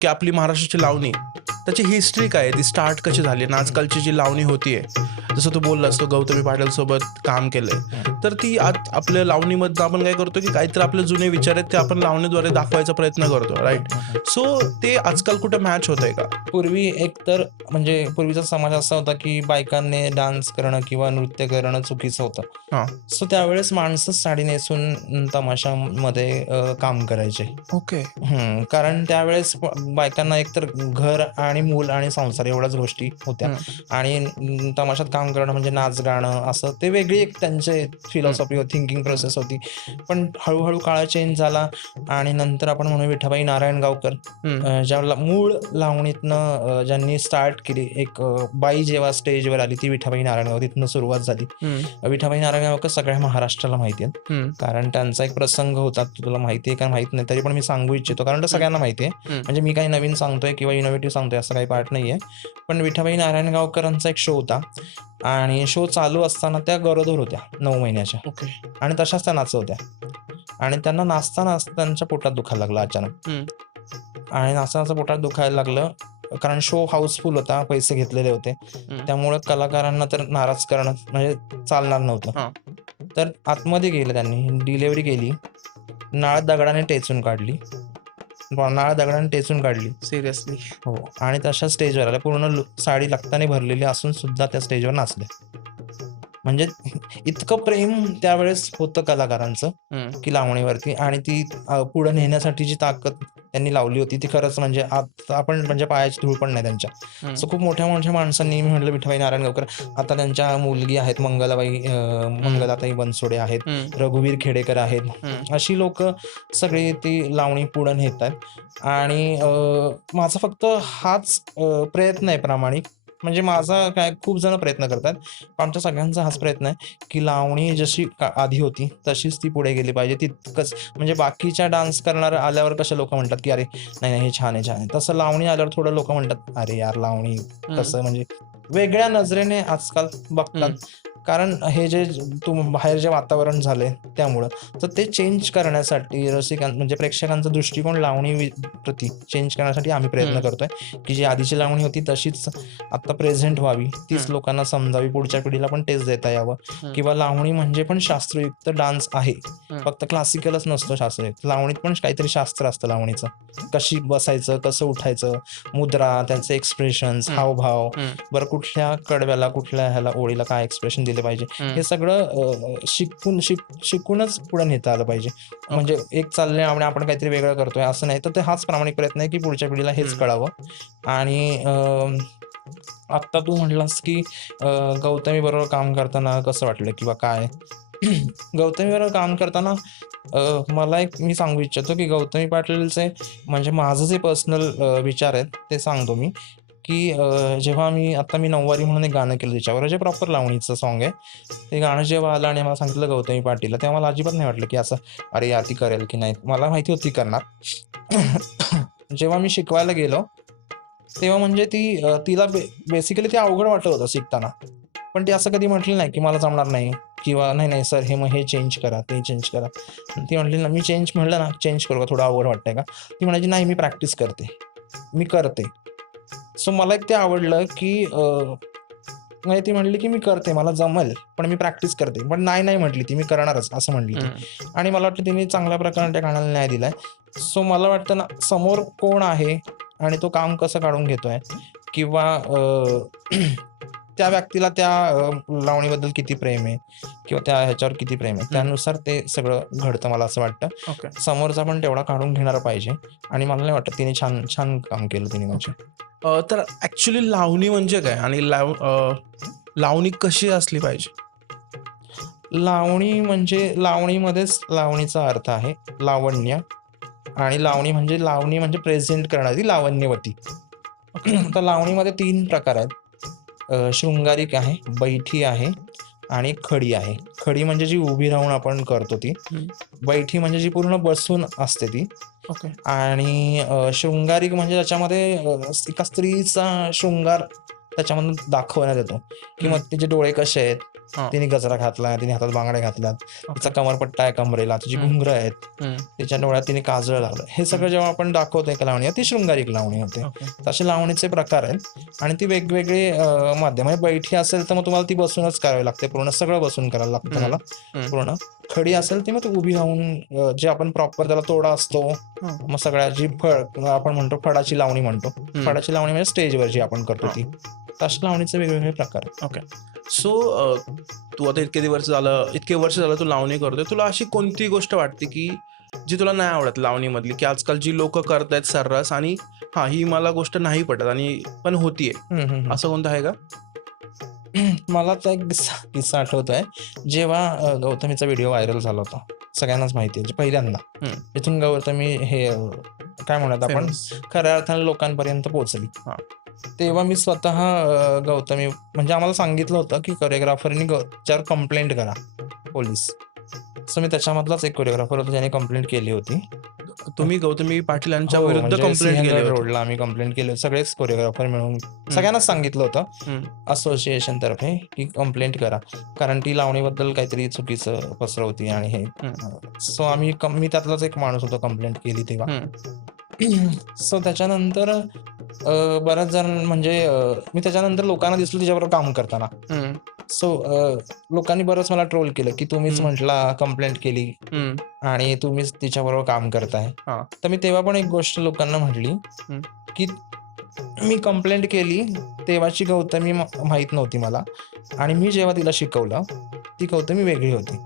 की आपली महाराष्ट्राची लावणी त्याची हिस्ट्री काय आहे, ती स्टार्ट कशी झाली आणि आजकालची जी लावणी होतीये, जसं तू बोललास तो गौतमी पाटील सोबत काम केलंय, तर ती आज आपल्या लावणीमधनं आपण काय करतो की काहीतरी आपले जुने विचार आहेत ते आपण लावणीद्वारे दाखवायचा प्रयत्न करतो, राईट? सो ते आजकाल कुठे मॅच होतंय का? पूर्वी एक तर म्हणजे पूर्वीचा समाज असा होता की बायकांनी डान्स करणं किंवा नृत्य करणं चुकीचं होतं. हां, सो त्यावेळेस माणसं साडी नेसून तमाशामध्ये काम करायचे. ओके. कारण त्यावेळेस बायकांना एकतर घर आणि मूल आणि संसार एवढ्याच गोष्टी होत्या आणि तमाशात काम करणं म्हणजे नाच गाणं असं ते वेगळी एक त्यांचे फिलॉसॉफी थिंकिंग प्रोसेस होती. पण हळूहळू काळ चेंज झाला आणि नंतर आपण म्हणू विठाबाई नारायणगावकर ज्या मूळ लावणीतनं ज्यांनी स्टार्ट केली एक बाई जेव्हा स्टेजवर आली ती विठाबाई नारायणगाव, तिथनं सुरुवात झाली. विठाबाई नारायणगावकर सगळ्या महाराष्ट्राला माहिती आहेत, कारण त्यांचा एक प्रसंग होता, तुला माहिती आहे का माहित नाही, तरी पण मी सांगू इच्छितो कारण तो सगळ्यांना माहिती आहे. म्हणजे मी काही नवीन सांगतोय किंवा इनोव्हेटिव्ह सांगतोय असं काही पार्ट नाहीये. पण विठाबाई नारायणगावकरांचा एक शो होता आणि शो चालू असताना त्या गरोदर होत्या 9 महिन्याच्या ओके. आणि तशाच त्या नाचत होत्या आणि त्यांना नाचताना त्यांच्या पोटात दुखायला लागलं अचानक आणि नाचतानाचं पोटात दुखायला लागलं कारण शो हाऊसफुल होता, पैसे घेतलेले होते, त्यामुळे कलाकारांना तर नाराज करणं म्हणजे चालणार नव्हतं. तर आतमध्ये गेलं, त्यांनी डिलेव्हरी केली, नाळ दगडाने टेचून काढली. सिरियसली? हो. आणि तशा स्टेजवर आल्या, पूर्ण साडी लखताने भरलेली असून सुद्धा त्या स्टेजवर नाचल्या. म्हणजे इतकं प्रेम त्यावेळेस होतं कलाकारांचं की लावणीवरती आणि ती पुढे नेण्यासाठी जी ताकद त्यांनी लावली होती ती खरंच म्हणजे आता आपण म्हणजे पायाची धूळ पण नाही त्यांच्या. सो खूप मोठ्या मोठ्या माणसांनी, मी म्हटलं विठाबाई नारायणगावकर, आता त्यांच्या मुलगी आहेत मंगलाताई बनसोडे आहेत, रघुवीर खेडेकर आहेत, अशी लोक सगळी ती लावणी पुढे नेत आहेत. आणि माझा फक्त हाच प्रयत्न आहे प्रामाणिक, म्हणजे माझा काय खूप जण प्रयत्न करतात, पण आमच्या सगळ्यांचा हाच प्रयत्न आहे की लावणी जशी आधी होती तशीच ती पुढे गेली पाहिजे. तितकंच म्हणजे बाकीच्या डान्स करणार आल्यावर कशा लोक म्हणतात की अरे नाही नाही हे छान आहे छान आहे, तसं लावणी आल्यावर थोडं लोक म्हणतात अरे यार लावणी कसं, म्हणजे वेगळ्या नजरेने आजकाल बघतात. कारण हे जे बाहेर जे वातावरण झालंय त्यामुळं, तर ते चेंज करण्यासाठी म्हणजे प्रेक्षकांचा दृष्टिकोन लावणी प्रती चेंज करण्यासाठी आम्ही प्रयत्न करतोय की जी आधीची लावणी होती तशीच आता प्रेझेंट व्हावी, तीच लोकांना समजावी, पुढच्या पिढीला पण तेच देता यावं. किंवा लावणी म्हणजे पण शास्त्रयुक्त डान्स आहे, फक्त क्लासिकलच नसतं शास्त्रयुक्त, लावणीत पण काहीतरी शास्त्र असतं लावणीचं, कशी बसायचं, कसं उठायचं, मुद्रा, त्यांचे एक्सप्रेशन्स, हावभाव, बरं कुठल्या कडव्याला कुठल्या ह्याला ओळीला काय एक्सप्रेशन दिले पाहिजे, हे सगळं शिकूनच पुढे नेता आलं पाहिजे. म्हणजे एक चाललंय आणि आपण काहीतरी वेगळं करतोय असं नाही, तर ते हाच प्रामाणिक प्रयत्न आहे की पुढच्या पिढीला हेच कळावं. आणि आत्ता तू म्हटलास की गौतमी बरोबर काम करताना कसं वाटलं किंवा काय. गौतमी बरोबर काम करताना मला एक मी सांगू इच्छितो की गौतमी पाटीलचे म्हणजे माझं जे पर्सनल विचार आहेत ते सांगतो मी की जेव्हा मी नऊवारी म्हणून एक गाणं केलं त्याच्यावर, जे प्रॉपर लावणीचं सॉन्ग आहे, ते गाणं जेव्हा आलं आणि मला सांगितलं गौतमी पाटीलला, तेव्हा मला अजिबात नाही वाटलं की असं अरे यार ती करेल की नाही, मला माहिती होती करणार. जेव्हा मी शिकवायला गेलो तेव्हा म्हणजे तिला बेसिकली ते अवघड वाटत होतं शिकताना, पण ती असं कधी म्हटली नाही की मला जमणार नाही किंवा नाही नाही सर हे चेंज करा, ते चेंज करा. ती म्हटली ना, मी म्हटलं ना चेंज करू का, थोडं अवघड वाटतंय का, ती म्हणायची नाही मी प्रॅक्टिस करते, मी करते. सो मला एक ते आवडलं की म्हणजे ती म्हणली की मी करते, मला जमेल, पण मी प्रॅक्टिस करते, पण नाही म्हटली ती, मी करणारच असं म्हणली ती. आणि मला वाटतं तिने चांगल्या प्रकारे त्या गाण्याला न्याय दिलाय. सो मला वाटतं ना, समोर कोण आहे आणि तो काम कसं काढून घेतोय किंवा त्या व्यक्तीला त्या लावणीबद्दल किती प्रेम आहे किंवा त्या ह्याच्यावर किती प्रेम आहे, त्यानुसार ते सगळं घडतं मला असं वाटतं. समोरचा पण तेवढा काढून घेणारा पाहिजे आणि मला नाही वाटत तिने छान छान काम केलं तिने म्हणजे. तर ऍक्च्युली लावणी म्हणजे काय आणि लावणी कशी असली पाहिजे? लावणी म्हणजे लावणीमध्येच लावणीचा अर्थ आहे लावण्य, आणि लावणी म्हणजे प्रेझेंट करणारी लावण्यवती. तर लावणीमध्ये 3 प्रकार आहेत, शृंगारिक आहे, बैठी आहे आणि खडी आहे. खडी म्हणजे जी उभी राहून आपण करतो ती, बैठी म्हणजे जी पूर्ण बसून असते ती, आणि शृंगारिक म्हणजे त्याच्यामध्ये एका स्त्रीचा शृंगार त्याच्यामधून दाखवण्यात येतो की मग तिचे डोळे कसे आहेत, हा. तिने गजरा घातला, तिने हातात बांगड्या घातल्यात, तिचा कमरपट्टा आहे कमरेला, तिची हम्म. घुंगरं आहेत, हम्म. तिच्या डोळ्यात तिने काजळ लावलं. हे सगळं जेव्हा आपण दाखवतो एका लावणी, ती शृंगारिक लावणी होते. ओके. तसे लावणीचे प्रकार आहेत आणि ती वेगवेगळे माध्यम आहे. बैठी असेल तर मग तुम्हाला ती बसूनच करावी लागते, पूर्ण सगळं बसून करायला लागतं हम्म. मला हम्म. पूर्ण. खडी असेल ती मग ती उभी राहून जे आपण प्रॉपर त्याला तोडा असतो, हा. मग सगळ्याची आपण म्हणतो फडाची लावणी म्हणतो. फडाची लावणी म्हणजे स्टेजवर जी आपण करतो ती. तशा लावणीचे वेगवेगळे प्रकार आहेत. ओके. सो तू आता इतके वर्ष झालं तू लावणी करतोय, तुला अशी कोणती गोष्ट वाटते की जी तुला नाही आवडत लावणीमधली, की आजकाल जी लोक करतायत सर्रास आणि ही मला गोष्ट नाही पटत आणि पण होतीये, असं कोणतं आहे का? मला तर एक किस्सा आठवतोय. जेव्हा गौतमीचा व्हिडिओ व्हायरल झाला होता, सगळ्यांनाच माहिती आहे, पहिल्यांदा इथून गौतमी हे काय म्हणत आपण खऱ्या अर्थाने लोकांपर्यंत पोहोचली. तेव्हा मी स्वतः गौतमी म्हणजे आम्हाला सांगितलं होतं की कोरिओग्राफरनी त्याच्यावर कंप्लेंट करा पोलीस. सो मी त्याच्यामधलाच एक कोरिओग्राफर होतो ज्याने कंप्लेंट केली होती. तुम्ही गौतमी पाटील यांच्या हो, विरुद्ध म्हणजे कंप्लेंट केली सिंहगड होती? रोडला आम्ही कंप्लेंट केली, सगळेच कोरिओग्राफर मिळून सगळ्यांनाच सांगितलं होतं असोसिएशन तर्फे की कंप्लेंट करा, कारण ती लावणीबद्दल काहीतरी चुकीचं पसरवती आणि हे. सो मी त्यातलाच एक माणूस होतो, कंप्लेंट केली तेव्हा. सो त्याच्यानंतर बऱ्याच जण म्हणजे मी त्याच्यानंतर लोकांना दिसलो तिच्याबरोबर काम करताना. सो लोकांनी बरंच मला ट्रोल केलं की तुम्हीच म्हटला कंप्लेंट केली आणि तुम्हीच तिच्याबरोबर काम करताय. तर मी तेव्हा पण एक गोष्ट लोकांना म्हटली की मी कंप्लेंट केली तेव्हाची गौतमी माहित नव्हती मला, आणि मी जेव्हा तिला शिकवलं ती गौतमी वेगळी होती,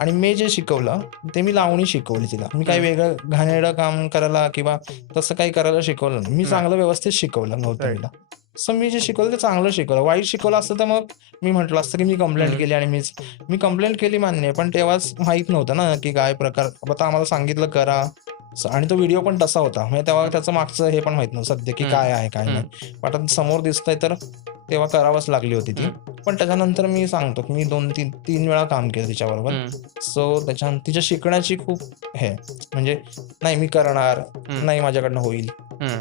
आणि मी जे शिकवलं ते मी लावणी शिकवली तिला. मी काही वेगळं घाणेरडं काम करायला किंवा तसं काही करायला शिकवलं नाही. मी चांगलं व्यवस्थित शिकवलं गौतमीला. सो मी जे शिकवलं ते चांगलं शिकवलं. वाईट शिकवलं असतं तर मग मी म्हटलं असतं की मी कंप्लेंट केली आणि मी कंप्लेंट केली मान्य, पण तेव्हाच माहित नव्हतं ना की काय प्रकार. आता आम्हाला सांगितलं करा, आणि तो व्हिडिओ पण तसा होता, म्हणजे तेव्हा त्याचं मागचं हे पण माहित नव्हतं सध्या की काय आहे काय नाही. पण आता समोर दिसतंय तर तेव्हा करावंच लागली होती ती. पण त्याच्यानंतर मी सांगतो की मी 2-3 वेळा काम केलं तिच्याबरोबर. सो त्याच्यानंतर तिच्या शिकण्याची खूप हे म्हणजे नाही मी करणार, नाही माझ्याकडनं होईल.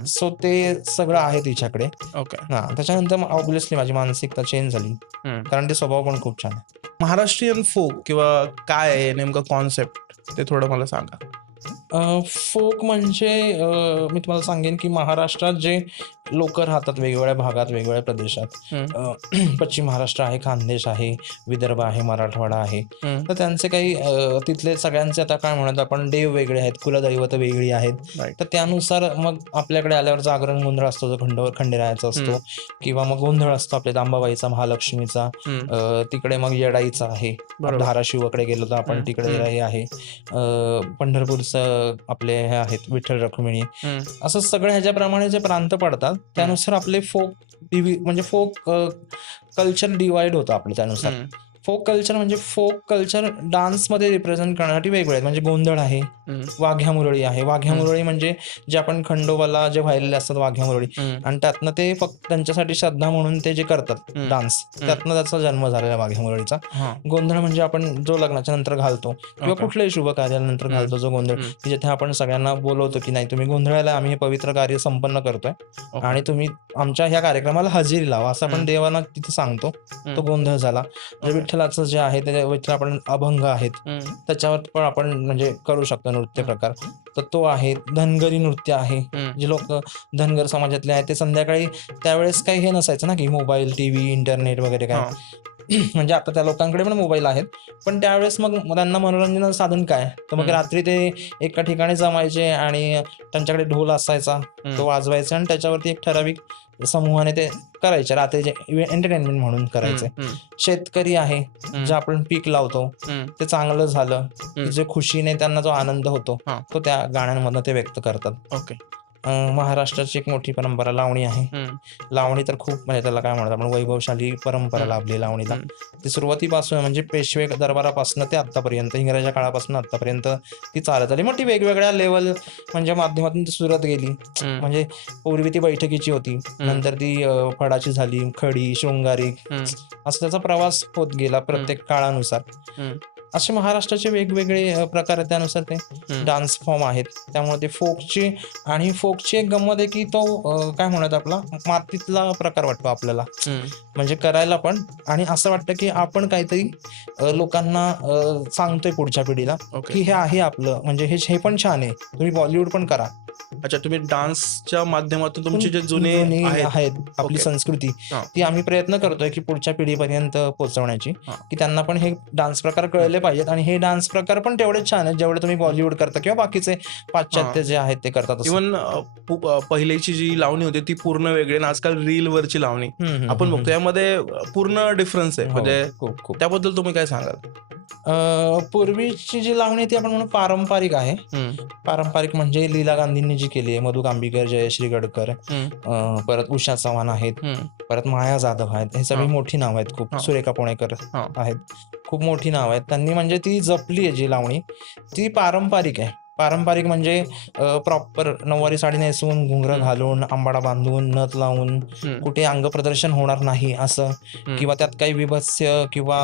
सो ते सगळं आहे तिच्याकडे. त्याच्यानंतर ऑब्व्हियसली माझी मानसिकता चेंज झाली, कारण ते स्वभाव पण खूप छान आहे. महाराष्ट्रीयन फोक किंवा काय आहे नेमकं कॉन्सेप्ट ते थोडं मला सांगा. फोक म्हणजे मी तुम्हाला सांगेन की महाराष्ट्रात जे लोक राहतात वेगवेगळ्या भागात, वेगवेगळ्या प्रदेशात, पश्चिम महाराष्ट्र आहे, खानदेश आहे, विदर्भ आहे, मराठवाडा आहे, तर त्यांचे काही तिथले सगळ्यांचे आता काय म्हणत आपण देव वेगळे आहेत, कुलदैवत वेगळी आहेत. तर त्यानुसार मग आपल्याकडे आल्यावर जागरण गोंधळ असतो जो खंडेरायाचा असतो, किंवा मग गोंधळ असतो आपल्या अंबाबाईचा, महालक्ष्मीचा, तिकडे मग येडाईचा आहे. धाराशिवकडे गेलो तर आपण तिकडे हे आहे, पंढरपूरचं आपले हे आहेत विठ्ठल रखुमिणी. असं सगळं ह्याच्याप्रमाणे जे प्रांत पडतात त्यानुसार आपले फोक म्हणजे फोक कल्चर डिवाइड होतं आपलं. त्यानुसार फोक कल्चर म्हणजे फोक कल्चर डान्समध्ये रिप्रेझेंट करण्यासाठी वेगवेगळे आहेत. म्हणजे गोंधळ आहे, वाघ्या मुरळी आहे. वाघ्या मुरळी म्हणजे जे आपण खंडोबाला जे व्हायलेले असतात वाघ्या मुरळी, आणि त्यातनं ते फक्त त्यांच्यासाठी श्रद्धा म्हणून ते जे करतात डान्स, त्यातनं त्याचा जन्म झालेला वाघ्या मुरळीचा. गोंधळ म्हणजे आपण जो लग्नाच्या नंतर घालतो किंवा कुठल्याही शुभ कार्यानंतर घालतो जो गोंधळ, की जिथे आपण सगळ्यांना बोलवतो की नाही तुम्ही गोंधळाला आम्ही हे पवित्र कार्य संपन्न करतोय आणि तुम्ही आमच्या ह्या कार्यक्रमाला हजेरी लावा, असं आपण देवांना तिथे सांगतो. तो गोंधळ झाला. विठ्ठलाचं जे आहे ते विठ्ठल आपण अभंग आहेत त्याच्यावर पण आपण म्हणजे करू शकतो नृत्य प्रकार, तर तो आहे. धनगरी नृत्य आहे, जे लोक धनगर समाजातले आहेत ते संध्याकाळी, त्यावेळेस काही हे नसायचं ना की मोबाईल, टीव्ही, इंटरनेट वगैरे काय, म्हणजे आता त्या लोकांकडे पण मोबाईल आहेत, पण त्यावेळेस मग त्यांना मनोरंजनाचं साधन काय, तर मग रात्री ते एका ठिकाणी जमायचे आणि त्यांच्याकडे ढोल असायचा, तो वाजवायचा आणि त्याच्यावरती एक ठराविक समूहाने ते करायचे, रात्रीचे एंटरटेनमेंट म्हणून करायचे. शेतकरी आहे, जे आपण पीक लावतो ते चांगलं झालं जे खुशीने त्यांना जो आनंद होतो तो त्या गाण्यांमधून ते व्यक्त करतात. महाराष्ट्राची एक मोठी परंपरा लावणी आहे. लावणी तर खूप म्हणजे त्याला काय म्हणतात आपण वैभवशाली परंपरा लाभली लावणीला. ती सुरुवातीपासून म्हणजे पेशवे दरबारापासून ते आतापर्यंत, इंग्रजाच्या काळापासून आतापर्यंत ती चालत आली. मग ती वेगवेगळ्या लेवल म्हणजे माध्यमातून ती सुरत गेली. म्हणजे पूर्वी ती बैठकीची होती, नंतर ती फडाची झाली, खडी, शृंगारिक, असं त्याचा प्रवास होत गेला प्रत्येक काळानुसार. असे महाराष्ट्राचे वेगवेगळे प्रकार आहेत, त्यानुसार ते डान्स फॉर्म आहेत. त्यामुळे ते फोकची एक गंमत आहे की तो काय म्हणत आपला मातीतला प्रकार वाटतो आपल्याला, म्हणजे करायला पण, आणि असं वाटतं की आपण काहीतरी लोकांना सांगतोय पुढच्या पिढीला की हे आहे आपलं, म्हणजे हे पण छान आहे, तुम्ही बॉलिवूड पण करा. अच्छा, तुम्ही डान्सच्या माध्यमातून तुमचे जे जुने आहेत आपली संस्कृती ती आम्ही प्रयत्न करतोय की पुढच्या पिढीपर्यंत पोहोचवण्याची, की त्यांना पण हे डान्स प्रकार कळले पाहिजेत, आणि हे डान्स प्रकार पण तेवढेच छान आहेत जेवढे तुम्ही बॉलिवूड करता किंवा बाकीचे पाश्चात्य जे आहेत ते करतात. इव्हन पहिल्याची जी लावणी होती ती पूर्ण वेगळी, आणि आजकाल रील वरची लावणी आपण बघतो, यामध्ये पूर्ण डिफरन्स आहे. म्हणजे त्याबद्दल तुम्ही काय सांगाल? पूर्वीची जी लावणी ती आपण म्हणून पारंपरिक आहे. पारंपरिक म्हणजे लीला गांधींनी जी केली आहे, मधु कांबीकर, जयश्री गडकर, परत उषा चव्हाण आहेत, परत माया जाधव आहेत, हे सगळी मोठी नाव आहेत, खूप सुरेखा पुणेकर आहेत, खूप मोठी नाव आहेत. त्यांनी म्हणजे ती जपली आहे जी लावणी, ती पारंपरिक आहे. पारंपरिक म्हणजे प्रॉपर नऊवारी साडी नेसवून, घुंगरं घालून, अंबाडा बांधून, नथ लावून, कुठे अंग प्रदर्शन होणार नाही असं, किंवा त्यात काही विभत्स्य किंवा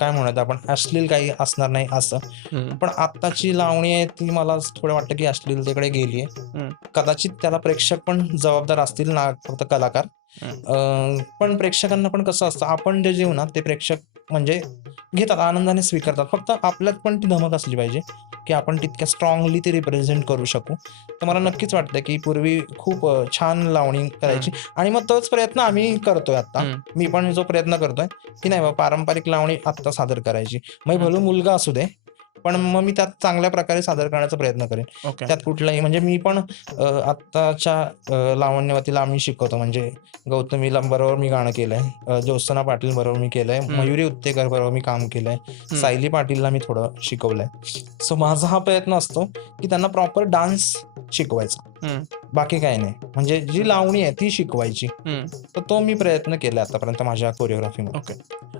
काय म्हणत आपण अश्लील काही असणार नाही असं. पण आत्ताची लावणी आहे ती मला थोडं वाटतं की अश्लीलतेकडे गेली आहे. कदाचित त्याला प्रेक्षक पण जबाबदार असतील ना, फक्त कलाकार. पण प्रेक्षकांना पण कसं असतं, आपण जे जीवनात ते प्रेक्षक म्हणजे घेतात, आनंदाने स्वीकारतात. फक्त आपल्यात पण ती धमक असली पाहिजे की आपण तितक्या स्ट्रॉंगली ते रिप्रेझेंट करू शकू. तर मला नक्कीच वाटतं की पूर्वी खूप छान लावणी करायची, आणि मग तोच प्रयत्न आम्ही करतोय आता. मी पण जो प्रयत्न करतोय की नाही बाबा पारंपरिक लावणी आत्ता सादर करायची, मग भलं मुलगा असू दे, पण मग मी त्यात चांगल्या प्रकारे सादर करण्याचा प्रयत्न करेन. त्यात कुठलाही म्हणजे मी पण आत्ताच्या लावण्यवतीला आम्ही शिकवतो, म्हणजे गौतमीला बरोबर मी गाणं केलंय, ज्योत्सना पाटील बरोबर मी केलंय, मयुरी उत्तेकर बरोबर मी काम केलंय, सायली पाटीलला मी थोडं शिकवलंय. सो माझा हा प्रयत्न असतो की त्यांना प्रॉपर डान्स शिकवायचा, बाकी काही नाही, म्हणजे जी लावणी आहे ती शिकवायची. तर तो मी प्रयत्न केला आतापर्यंत माझ्या कोरिओग्राफीमध्ये.